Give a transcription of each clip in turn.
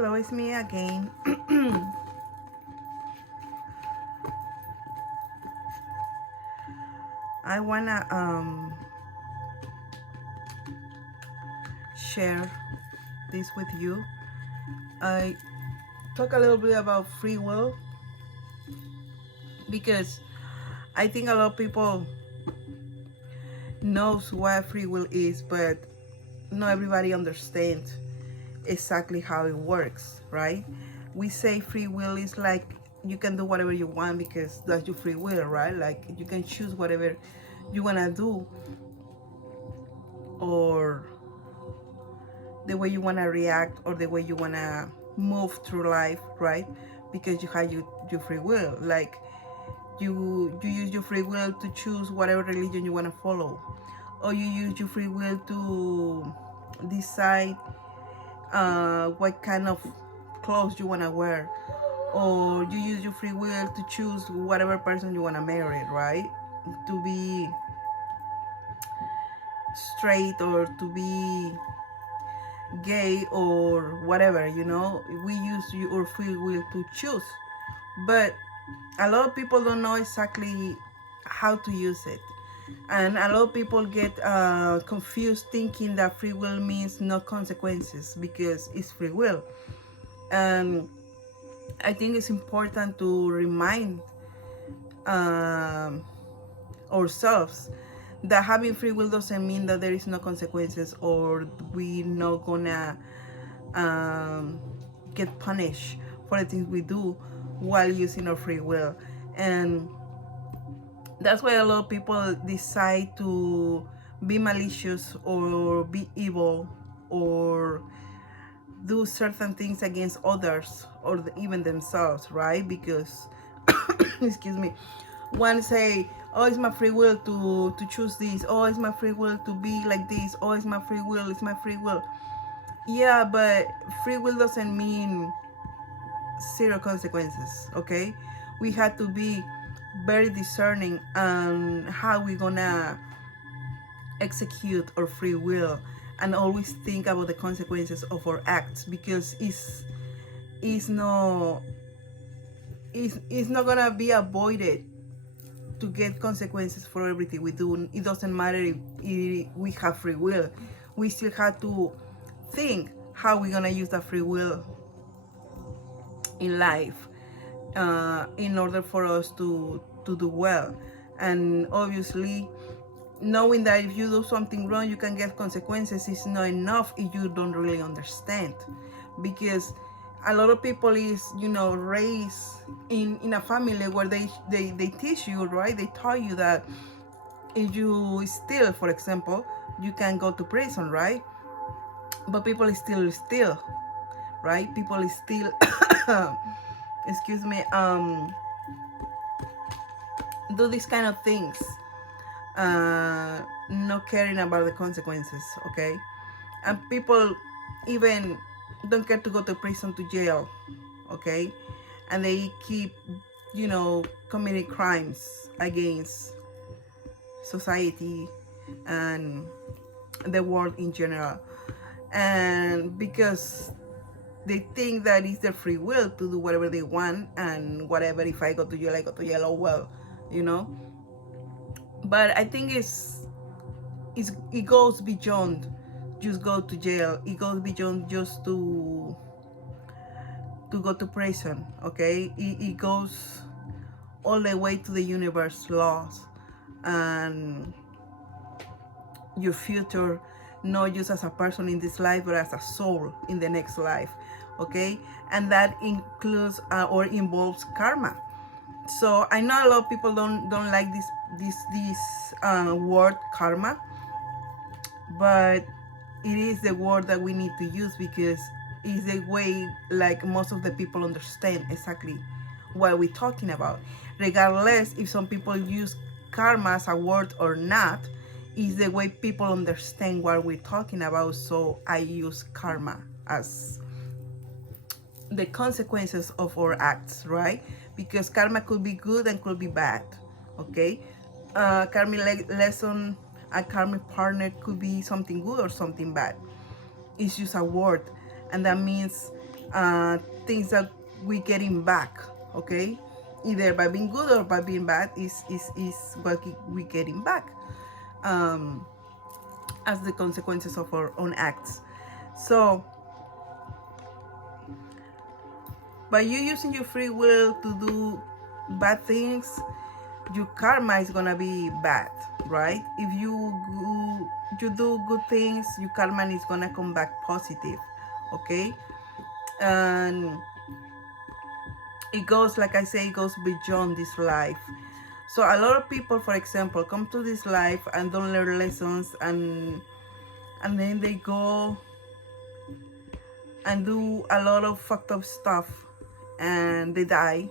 Hello, it's me again. I wanna share this with you. I talk a little bit about free will because I think a lot of people knows what free will is, but not everybody understands exactly how it works, right? We say free will is like you can do whatever you want because that's your free will, right? Like you can choose whatever you wanna do or the way you wanna react or the way you wanna move through life, right? Because you have your free will. Like you use your free will to choose whatever religion you wanna follow, or you use your free will to decide what kind of clothes you want to wear, or you use your free will to choose whatever person you want to marry, right? To be straight or to be gay or whatever, we use your free will to choose. But a lot of people don't know exactly how to use it, and a lot of people get confused thinking that free will means no consequences because it's free will. And I think it's important to remind um, ourselves that having free will doesn't mean that there is no consequences or we not gonna um, get punished for the things we do while using our free will. And that's why a lot of people decide to be malicious or be evil or do certain things against others or even themselves, right? Because excuse me, one say, oh, it's my free will to choose this, oh, it's my free will to be like this, oh, it's my free will, it's my free will. Yeah, but free will doesn't mean zero consequences, okay? We have to be very discerning on how we're gonna execute our free will, and always think about the consequences of our acts, because it's no it's not gonna be avoided to get consequences for everything we do. It doesn't matter if we have free will. We still have to think how we're gonna use that free will in life, in order for us to do well. And obviously, knowing that if you do something wrong you can get consequences is not enough if you don't really understand, because a lot of people is raised in a family where they teach you, right? They taught you that if you steal, for example, you can go to prison, right? But people still steal, right? People still excuse me, do these kind of things, not caring about the consequences, okay? And people even don't care to go to prison, to jail, okay? And they keep, committing crimes against society and the world in general. And because they think that it's their free will to do whatever they want, and whatever, if I go to jail, I go to jail, oh well, you know. But I think it goes beyond just go to jail. It goes beyond just to go to prison, okay? It goes all the way to the universe laws and your future, not just as a person in this life but as a soul in the next life, okay? And that includes or involves karma. So I know a lot of people don't like this word karma, but it is the word that we need to use because it's the way like most of the people understand exactly what we're talking about. Regardless if some people use karma as a word or not, is the way people understand what we're talking about. So I use karma as the consequences of our acts, right? Because karma could be good and could be bad, okay? Karmic lesson, a karmic partner could be something good or something bad. It's just a word, and that means uh, things that we getting back, okay, either by being good or by being bad is what we getting back, um, as the consequences of our own acts. So by you using your free will to do bad things, your karma is gonna be bad, right? If you do good things, your karma is gonna come back positive, okay? And it goes, like I say, it goes beyond this life. So a lot of people, for example, come to this life and don't learn lessons, and then they go and do a lot of fucked up stuff, and they die,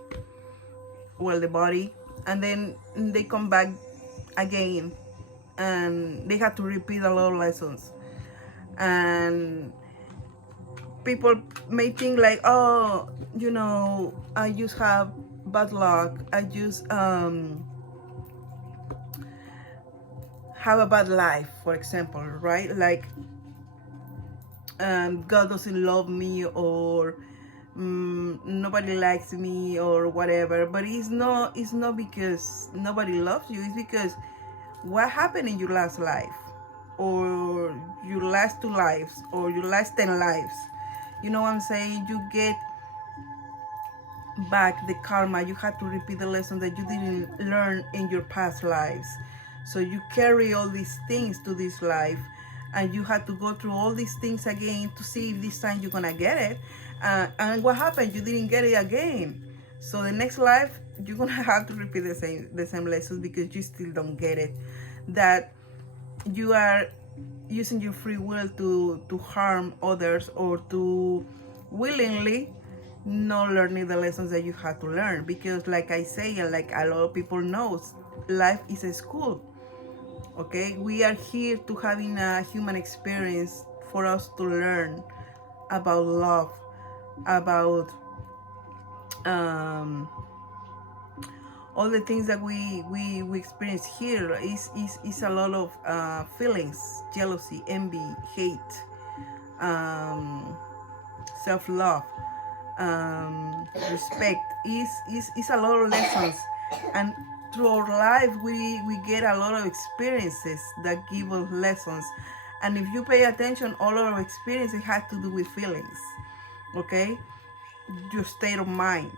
well, the body, and then they come back again, and they have to repeat a lot of lessons. And people may think like, oh, I just have bad luck, I just have a bad life, for example, right? Like, God doesn't love me, or nobody likes me, or whatever. But it's not because nobody loves you. It's because what happened in your last life, or your last 2 lives, or your last 10 lives. You know what I'm saying? You get back the karma. You had to repeat the lesson that you didn't learn in your past lives. So you carry all these things to this life, and you had to go through all these things again to see if this time you're gonna get it. And what happened? You didn't get it again. So the next life you're gonna have to repeat the same lessons, because you still don't get it. That you are using your free will to harm others, or to willingly not learning the lessons that you had to learn. Because like I say, and like a lot of people knows, life is a school, okay? We are here to having a human experience, for us to learn about love, about um, all the things that we experience here. Is a lot of feelings: jealousy, envy, hate, self-love, respect. Is a lot of lessons. And through our life, we get a lot of experiences that give us lessons. And if you pay attention, all of our experiences have to do with feelings, okay? Your state of mind,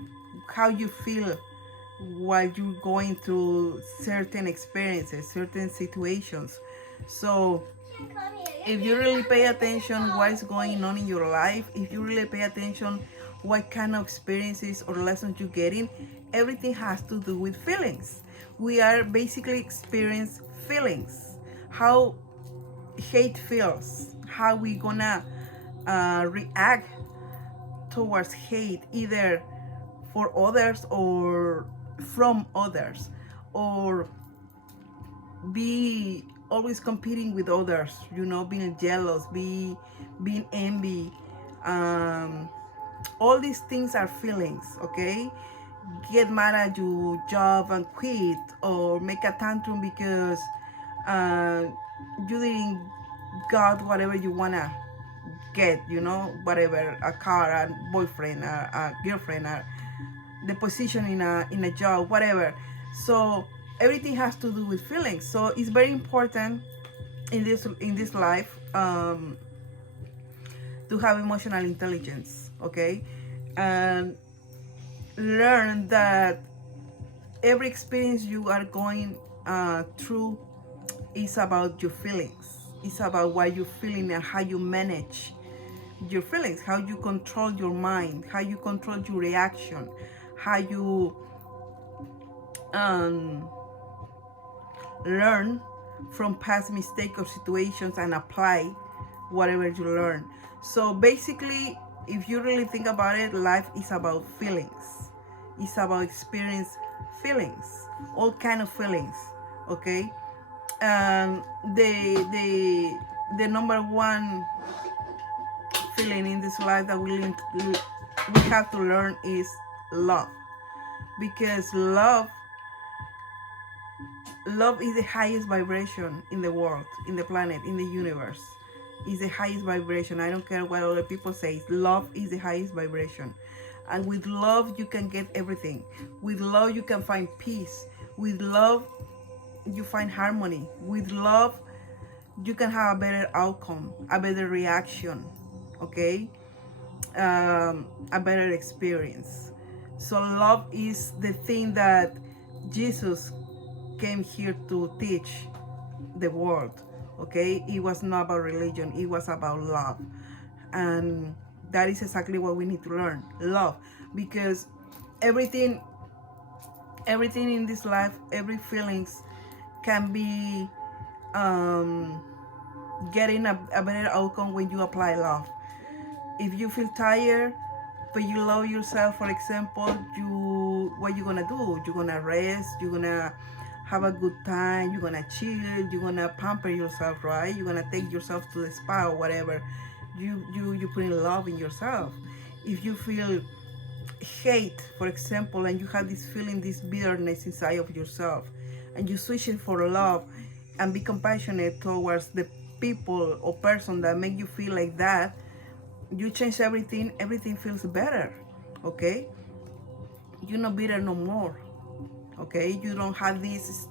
how you feel while you're going through certain experiences, certain situations. So if you really pay attention what's going on in your life, if you really pay attention what kind of experiences or lessons you're getting, everything has to do with feelings. We are basically experience feelings. How hate feels, how we gonna react towards hate, either for others or from others, or be always competing with others, being jealous, being envy. All these things are feelings, okay? Get mad at your job and quit, or make a tantrum because uh, you didn't got whatever you wanna get, whatever, a car, a boyfriend, a girlfriend, the position in a job, whatever. So everything has to do with feelings. So it's very important in this life, to have emotional intelligence, okay, and learn that every experience you are going through is about your feelings. It's about what you're feeling and how you manage your feelings, how you control your mind, how you control your reaction, how you learn from past mistakes or situations and apply whatever you learn. So basically, if you really think about it, life is about feelings. It's about experience feelings, all kind of feelings, okay? And the number one feeling in this life that we have to learn is love, because love is the highest vibration in the world, in the planet, in the universe. is the highest vibration. I don't care what other people say. Love is the highest vibration. And with love, you can get everything. With love, you can find peace. With love, you find harmony. With love, you can have a better outcome, a better reaction, okay? A better experience. So love is the thing that Jesus came here to teach the world, okay? It was not about religion, it was about love. And that is exactly what we need to learn, love. Because everything in this life, every feelings can be getting a better outcome when you apply love. If you feel tired but you love yourself, for example, what you gonna do? You're gonna rest, you're gonna have a good time, you're gonna chill, you're gonna pamper yourself, right? You're gonna take yourself to the spa or whatever. You put in love in yourself. If you feel hate, for example, and you have this feeling, this bitterness inside of yourself, and you switch it for love and be compassionate towards the people or person that make you feel like that, you change everything feels better, okay? You're not bitter no more, okay? You don't have these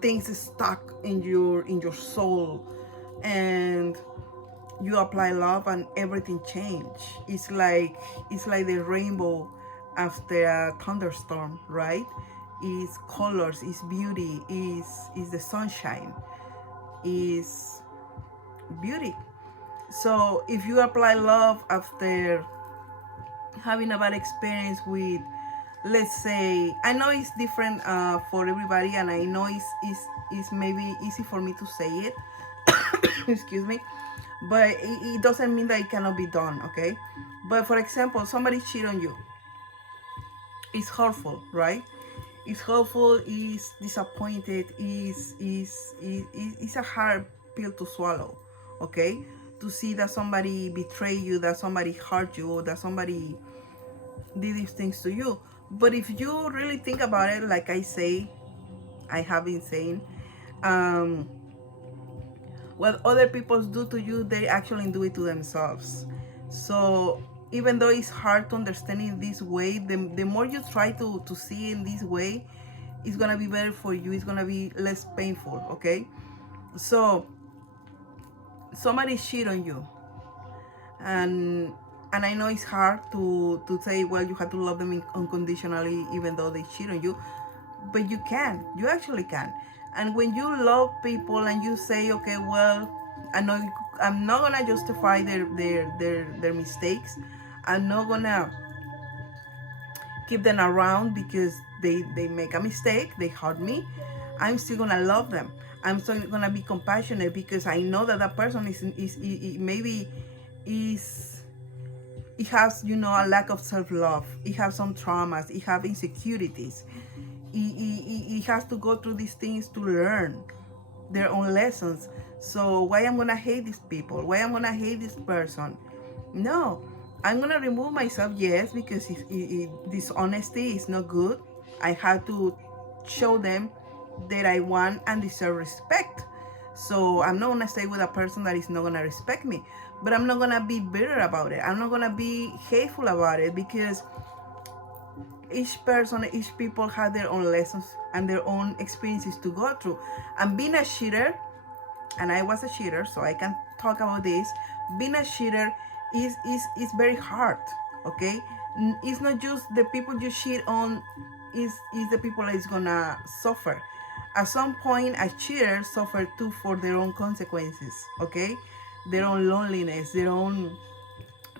things stuck in your soul, and you apply love and everything change. It's like the rainbow after a thunderstorm, right? It's colors, it's beauty, is the sunshine, is beauty. So if you apply love after having a bad experience with, let's say, I know it's different for everybody, and I know it's maybe easy for me to say it, excuse me, but it doesn't mean that it cannot be done, okay? But for example, somebody cheat on you. It's hurtful, right? It's hurtful, is disappointed, is a hard pill to swallow, okay? To see that somebody betray you, that somebody hurt you, or that somebody did these things to you. But if you really think about it, like I have been saying, what other people do to you, they actually do it to themselves. So even though it's hard to understand in this way, the more you try to see in this way, it's gonna be better for you. It's gonna be less painful, okay? So somebody cheat on you, and I know it's hard to say, well, you have to love them unconditionally even though they cheat on you, but you actually can. And when you love people and you say, okay, well, I know I'm not gonna justify their mistakes, I'm not gonna keep them around because they make a mistake, they hurt me, I'm still gonna love them. I'm still gonna be compassionate because I know that that person is maybe is, it has, a lack of self-love, it has some traumas, it has insecurities, it has to go through these things to learn their own lessons. So why I'm gonna hate these people, why I'm gonna hate this person? No, I'm gonna remove myself, yes, because dishonesty is not good. I have to show them that I want and deserve respect. So I'm not gonna stay with a person that is not gonna respect me, but I'm not gonna be bitter about it. I'm not gonna be hateful about it, because each person, each people have their own lessons and their own experiences to go through. And being a cheater, and I was a cheater, so I can talk about this. Being a cheater is very hard, okay? It's not just the people you cheat on, is the people that is gonna suffer. At some point, a cheater suffer too for their own consequences, okay? Their own loneliness, their own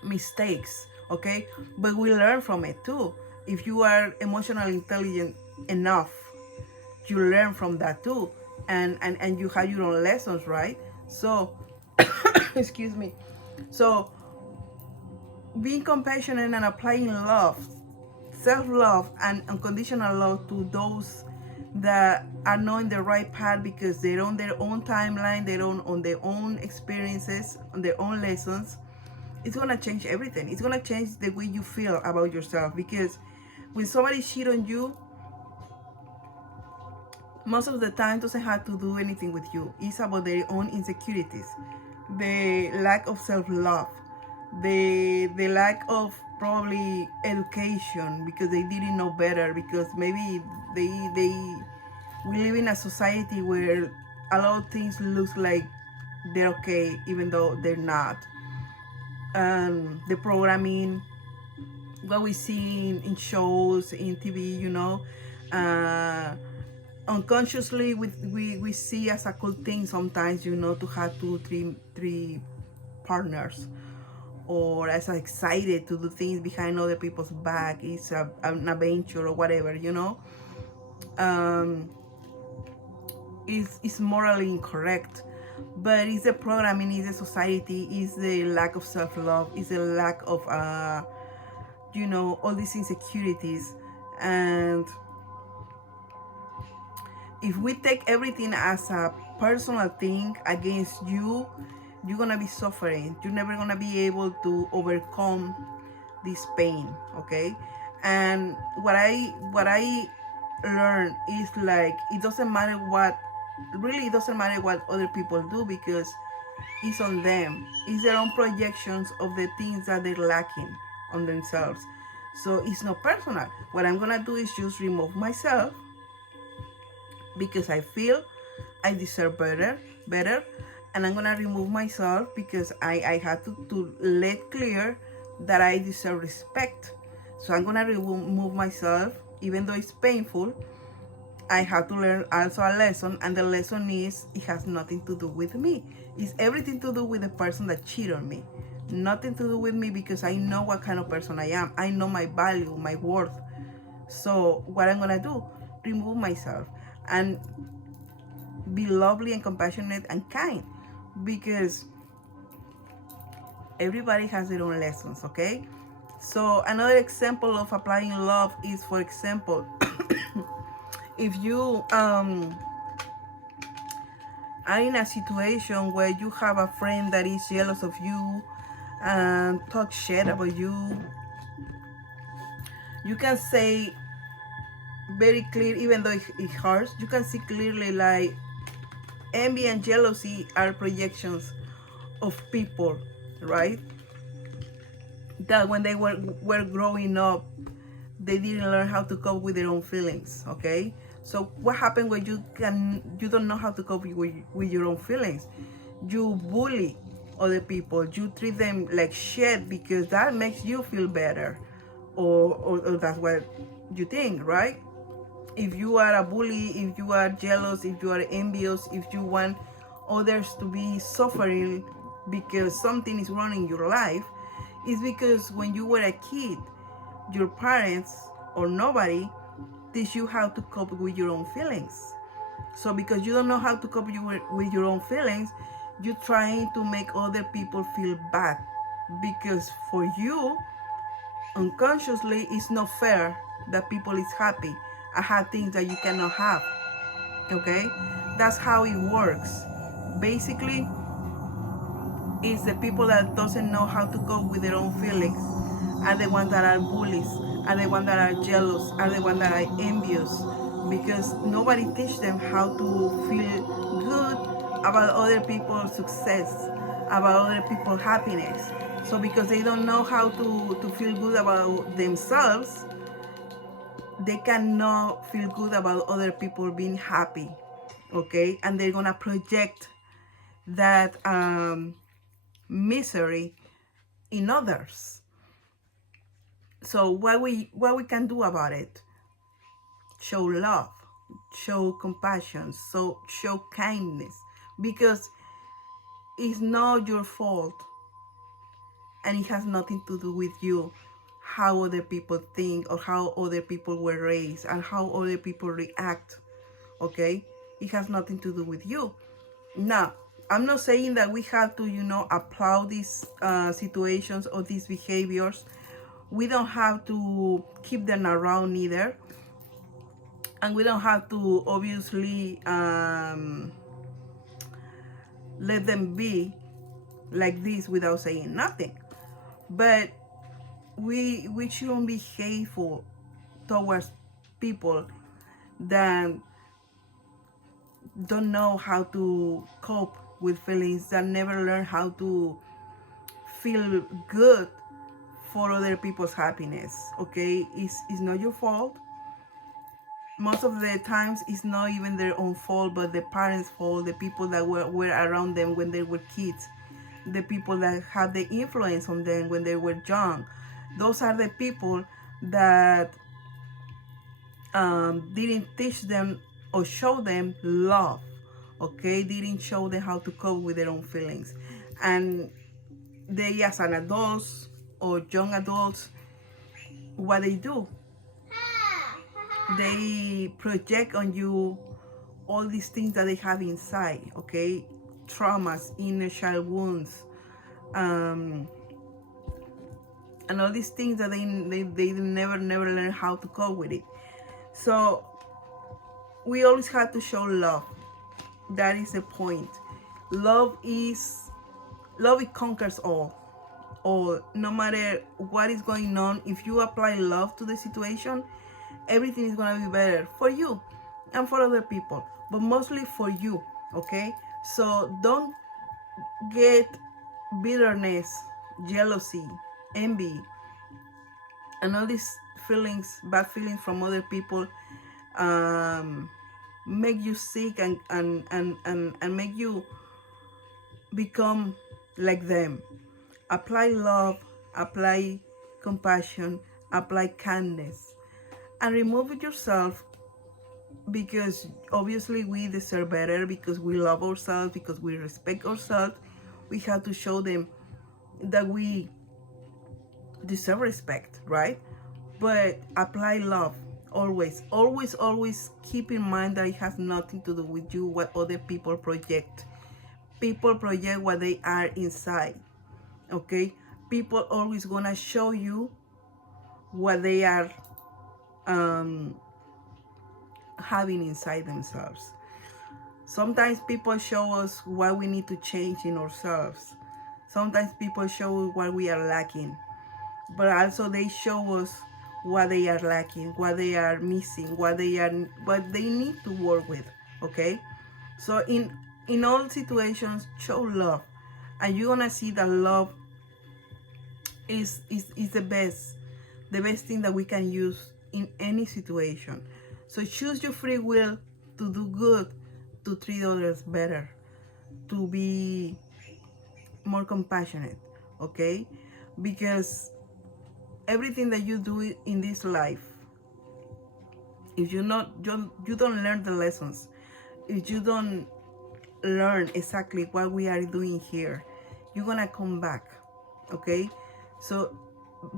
mistakes, okay? But we learn from it too. If you are emotionally intelligent enough, you learn from that too, and you have your own lessons, right? So excuse me. So being compassionate and applying love, self-love and unconditional love to those that are not in the right path because they're on their own timeline, they're on their own experiences, on their own lessons, it's gonna change everything. It's gonna change the way you feel about yourself, because when somebody cheat on you, most of the time doesn't have to do anything with you. It's about their own insecurities. the lack of self-love, the lack of probably education because they didn't know better, because maybe they we live in a society where a lot of things look like they're okay even though they're not. The programming, what we see in shows, in TV, uh, unconsciously we see as a cool thing sometimes, to have two, three partners, or as excited to do things behind other people's back. It's an adventure or whatever, um, it's morally incorrect. But it's the programming, it's the society, it's the lack of self-love, it's the lack of all these insecurities. And if we take everything as a personal thing against you, you're gonna be suffering. You're never gonna be able to overcome this pain, okay? And what I learned is like, it doesn't matter what, really it doesn't matter what other people do, because it's on them. It's their own projections of the things that they're lacking on themselves. So it's not personal. What I'm gonna do is just remove myself, because I feel I deserve better, and I'm gonna remove myself because I had to let clear that I deserve respect. So I'm gonna remove myself, even though it's painful. I have to learn also a lesson, and the lesson is, it has nothing to do with me. It's everything to do with the person that cheated on me. Nothing to do with me, because I know what kind of person I am. I know my value, my worth. So what I'm gonna do, remove myself and be lovely and compassionate and kind, because everybody has their own lessons, okay? So another example of applying love is, for example, if you are in a situation where you have a friend that is jealous of you and talk shit about you, you can say very clear, even though it hurts, you can see clearly, like, envy and jealousy are projections of people, right? That when they were growing up, they didn't learn how to cope with their own feelings, okay? So what happened when you don't know how to cope with your own feelings? You bully other people, you treat them like shit because that makes you feel better, or that's what you think, right? If you are a bully, if you are jealous, if you are envious, if you want others to be suffering because something is wrong in your life, it's because when you were a kid, your parents or nobody teach you how to cope with your own feelings. So because you don't know how to cope with your own feelings, you're trying to make other people feel bad, because for you, unconsciously, it's not fair that people is happy and have things that you cannot have, okay? That's how it works. Basically, it's the people that doesn't know how to cope with their own feelings are the ones that are bullies, are the ones that are jealous, are the ones that are envious, because nobody teach them how to feel good about other people's success, about other people's happiness. So because they don't know how to feel good about themselves, they cannot feel good about other people being happy, okay? And they're gonna project that misery in others. So what we can do about it? Show love, show compassion, so show kindness, because it's not your fault, and it has nothing to do with you, how other people think or how other people were raised and how other people react, okay? It has nothing to do with you. Now, I'm not saying that we have to, applaud these situations or these behaviors. We don't have to keep them around either. And we don't have to, obviously, let them be like this without saying nothing. But we shouldn't be hateful towards people that don't know how to cope with feelings, that never learn how to feel good for other people's happiness. Okay, it's not your fault. Most of the times it's not even their own fault, but the parents' fault, the people that were around them when they were kids, the people that had the influence on them when they were young. Those are the people that didn't teach them or show them love. Okay, didn't show them how to cope with their own feelings. And they, as an adults or young adults, what they do, they project on you all these things that they have inside. Okay, traumas, inner child wounds, um, and all these things that they never learn how to cope with it. So we always have to show love. That is the point. Love is love. It conquers all. Or no matter what is going on, if you apply love to the situation, everything is gonna be better for you and for other people, but mostly for you. Okay, so don't get bitterness, jealousy, envy, and all these feelings, bad feelings from other people, um, make you sick and make you become like them. Apply love, apply compassion, apply kindness, and remove it yourself, because obviously we deserve better, because we love ourselves, because we respect ourselves. We have to show them that we deserve respect, right? But apply love always, always, always. Keep in mind that it has nothing to do with you, what other people project. People project what they are inside. Okay, people always gonna show you what they are um, having inside themselves. Sometimes people show us what we need to change in ourselves. Sometimes people show us what we are lacking, but also they show us what they are lacking, what they are missing, what they need to work with. Okay, so in all situations, show love, and you're gonna see that love is the best thing that we can use in any situation. So choose your free will to do good, to treat others better, to be more compassionate. Okay, because everything that you do in this life, if you don't learn the lessons, if you don't learn exactly what we are doing here, you're gonna come back. Okay, so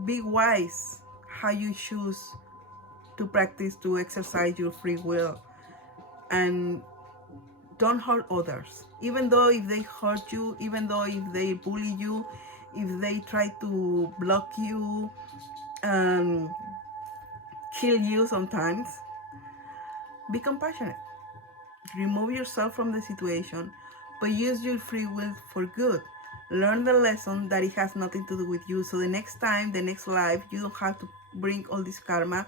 be wise how you choose to practice, to exercise your free will, and don't hurt others. Even though if they hurt you, even though if they bully you, if they try to block you, um, kill you sometimes, be compassionate. Remove yourself from the situation, but use your free will for good. Learn the lesson that it has nothing to do with you. So the next time, the next life, you don't have to bring all this karma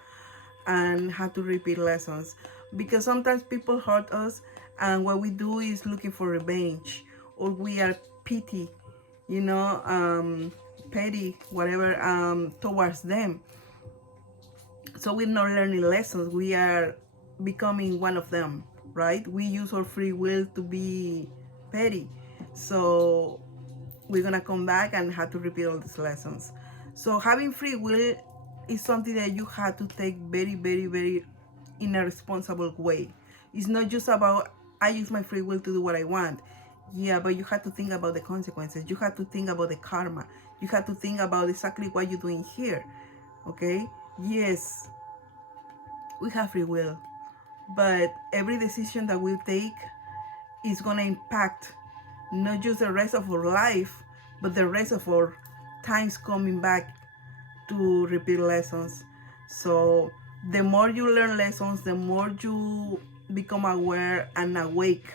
and have to repeat lessons. Because sometimes people hurt us, and what we do is looking for revenge, or we are pity, petty, whatever, towards them. So we're not learning lessons. We are becoming one of them, right? We use our free will to be petty. So we're gonna come back and have to repeat all these lessons. So having free will is something that you have to take very, very, very in a responsible way. It's not just about I use my free will to do what I want. Yeah, but you have to think about the consequences. You have to think about the karma. You have to think about exactly what you're doing here. Okay? Yes, we have free will, but every decision that we take is going to impact not just the rest of our life, but the rest of our times coming back to repeat lessons. So the more you learn lessons, the more you become aware and awake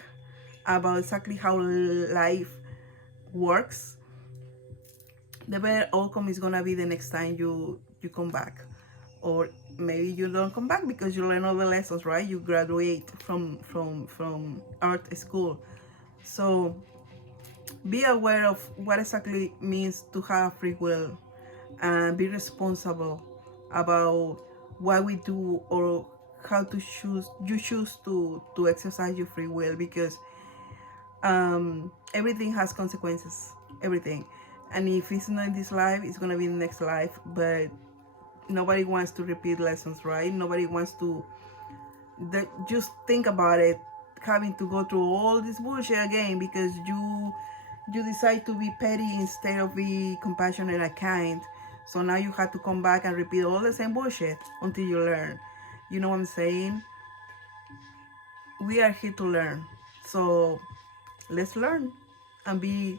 about exactly how life works, the better outcome is gonna be the next time you come back. Or maybe you don't come back because you learn all the lessons, right? You graduate from art school. So be aware of what exactly means to have free will, and be responsible about what we do or how to choose to exercise your free will, because everything has consequences, everything. And if it's not in this life, it's gonna be in the next life. But nobody wants to repeat lessons, right? Nobody wants to just think about it, having to go through all this bullshit again because you decide to be petty instead of be compassionate and kind. So now you have to come back and repeat all the same bullshit until you learn. You know what I'm saying? We are here to learn. So let's learn and be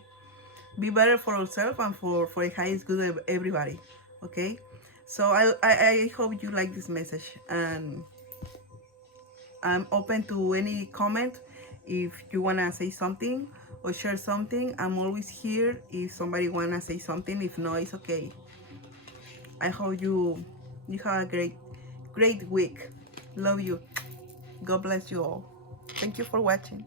better for ourselves and for the highest good of everybody. Okay? So I hope you like this message, and I'm open to any comment. If you wanna say something or share something, I'm always here if somebody wanna say something. If not, it's okay. I hope you have a great week. Love you. God bless you all. Thank you for watching.